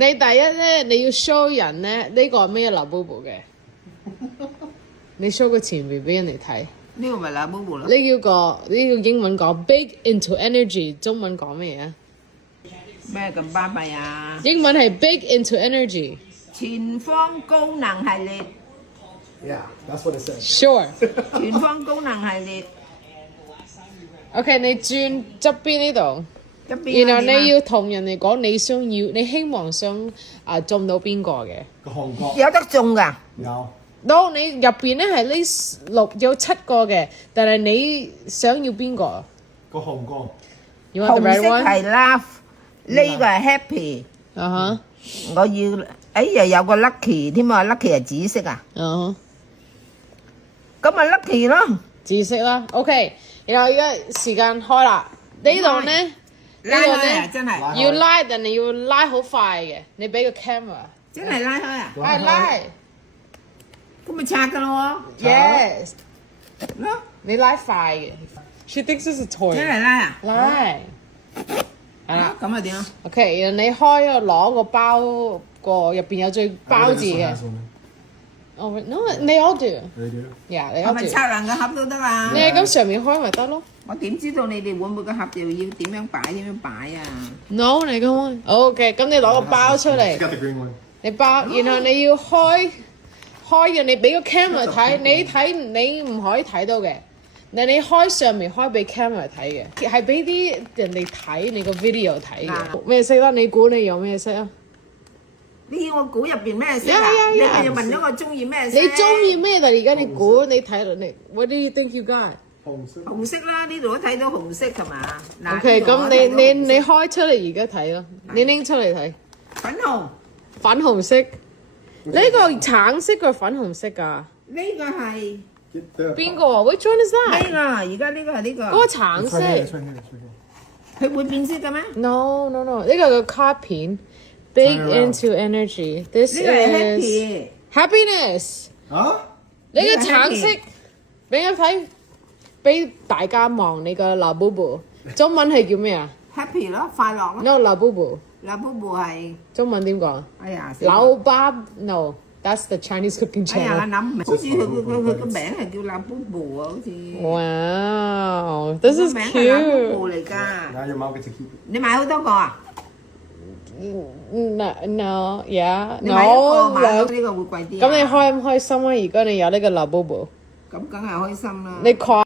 你第一咧，你要 show 人咧，呢個係咩流 bubble 嘅？你 show 個前面俾人哋睇。呢個咪流 bubble 咯。呢個英文講 big into energy， 中文講咩啊？咩咁巴閉啊？英文係 big into energy。前方高能系列。Yeah, that's what it says. Sure。前方高能系列。OK， 你轉側邊呢度。一邊然後你要同人哋講你希望想中到邊個嘅？個韓國有得中㗎。有。當你入邊咧係有7個嘅，但係你想要邊個？個韓國。You want the 紅 right 色 one？係 love，呢個係 happy。我要又有個 lucky 添啊 ，lucky 係紫色啊。咁咪 lucky 咯。紫色啦 ，OK。然後而家時間開啦，呢度咧。拉開啊！真係要拉，但係要拉好快嘅。你俾個 camera， 真係拉開啊！拉，咁咪拆㗎咯喎。Yes，咯，你拉快嘅。She thinks it's a toy。真係拉啊！拉，係啦。咁啊點啊 OK，然後你開攞個包個入邊有最包字嘅。哦，no，你 all do。你 do。Yeah，你 all do。係咪拆兩個盒都得啊？你喺咁上面開咪得咯。我點知道你哋會唔會個盒又要點樣擺啊 ？No，你咁 OK，咁你攞個包出嚟。你包，然後你要開嘅，你俾個 camera 睇，你唔可以睇到嘅。但你開上面開俾 camera 睇嘅，係俾啲人哋睇你個 video 睇嘅。咩色啦？你估你有咩色啊？你要我估入邊咩色啊？你咪又問咗我中意咩色？你中意咩？但係而家你估，你睇到你 ，What do you think you got？紅色啦，呢度都睇到紅色係嘛？OK， 咁你開出嚟而家睇咯，你拎出嚟睇。粉紅色，呢個橙色個粉紅色㗎。呢個係邊個啊 ？Which one is that？ 呢個而家呢個係呢個。嗰個橙色。佢會變色嘅咩 ？No，呢個個卡片 ，Big into energy。This is happiness。啊？呢個橙色，俾我睇。俾大家望你個老 bubble， 中文係叫咩啊 ？Happy 咯，快樂咯。No， 老 bubble。老 bubble 係中文點講？哎呀，老爸 No，that's the Chinese cooking channel。哎呀，我諗唔明，好似佢個名係叫老 bubble 啊，好似。Wow，this is cute。老 bubble 嚟㗎。你買好多個啊？No，yeah，你買一個買呢個會貴啲。咁你開唔開心啊？如果你有呢個老 bubble，咁梗係開心啦。你